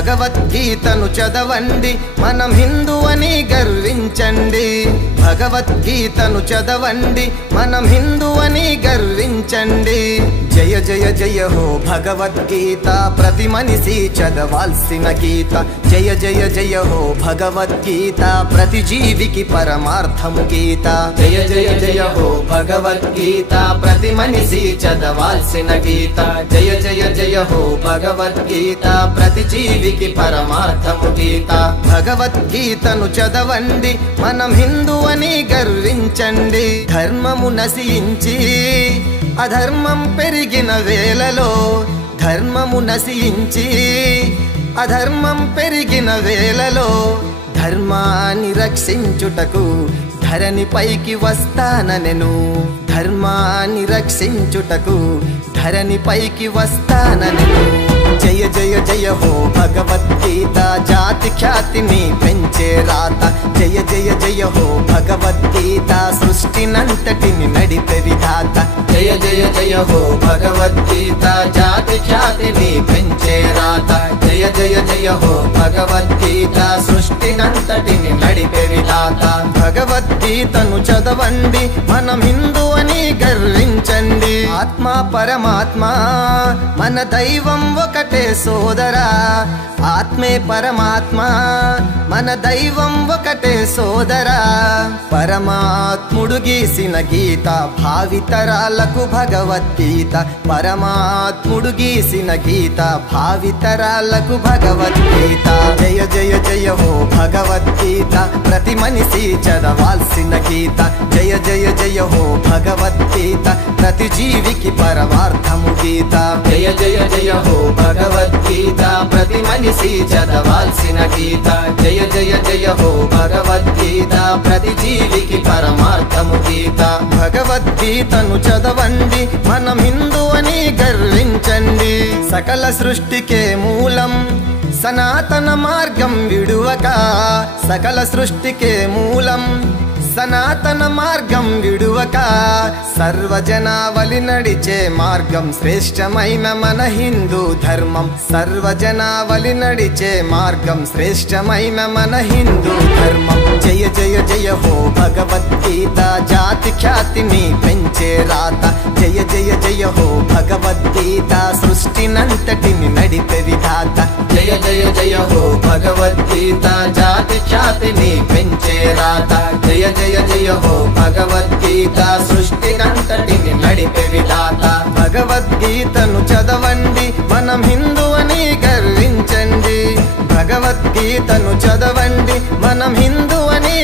భగవద్గీతను చదవండి మనం హిందూ అని గర్వించండి భగవద్గీతను చదవండి మనం హిందూ అని గర్వించండి జయ జయ జయ హో భగవద్గీత ప్రతి మనిషి చదవాల్సిన గీత జయ జయ జయ హో భగవద్గీత ప్రతి జీవికి పరమార్థము గీత జయ జయ జయ హో భగవద్గీత ప్రతి మనిషి చదవాల్సిన గీత జయ జయ జయ హో భగవద్గీత ప్రతి జీవికి పరమార్థము గీత భగవద్గీతను చదవండి మనం హిందూ అని గర్వించండి ధర్మము నశించి అధర్మం పెరిగిన వేళలో ధర్మము నశించి అధర్మం పెరిగిన వేళలో ధర్మాన్ని రక్షించుటకు ధరణి పైకి వస్తాననెను ధర్మాన్ని రక్షించుటకు ధరణి పైకి వస్తాననెను జయ జయ జయ హో భగవద్గీత జాతి ఖ్యాతిని పెంచే రాత జయ జయ జయ హో భగవద్గీత సృష్టినంతటిని నడిపే విధాత జయ జయ జయ హో భగవద్గీత జాతి ఖ్యాతిని పెంచే రాత జయ జయ జయ హో భగవద్గీత సృష్టినంతటిని నడిపే విధాత భగవద్గీతను చదవండి మనం హిందూ అని గర్వించండి ఆత్మ పరమాత్మ మన దైవం ఒకటే సోదరా ఆత్మే పరమాత్మ మన దైవం ఒకటే సోదరా పరమాత్ముడు గీసిన గీత భావితరాలకు భగవద్గీత పరమాత్ముడు గీసిన గీత భావితరాలకు భగవద్గీత జయ జయ జయ హో భగవద్గీత ప్రతి మనిషి చదవాల్సిన గీత జయ జయ జయ హో భగవద్గీత ప్రతి జీవికి పరమార్థము గీత జయ జయ జయ హో భగవద్గీత ప్రతి మనిషి చదవాల్సిన గీత జయ జయ జయ హో భగవద్గీత ప్రతి జీవికి పరమార్థము గీత భగవద్గీతను చదవండి మనం హిందూ అని గర్వించండి సకల సృష్టికే మూలం సనాతన మార్గం విడువక సకల సృష్టికే మూలం సనాతన మార్గం విడువక సర్వజనావళి నడిచే మార్గం శ్రేష్టమైన మన హిందూ ధర్మం సర్వజనావళి నడిచే మార్గం శ్రేష్టమైన మన హిందూ ధర్మం జయ జయ జయ హో భగవద్గీత జాతి ఖ్యాతిని పెంచే రాత జయ జయ జయ హో భగవద్గీత సృష్టినంతటిని నడిపే విధాత జయ జయ జయ హో భగవద్గీత జాతి ఖ్యాతిని పెంచే రాత జయ జయ జయ హో భగవద్గీత సృష్టినంతటిని నడిపే విధాత భగవద్గీతను చదవండి మనం హిందూ అని గర్వించండి భగవద్గీతను చదవండి మనం హిందూ అని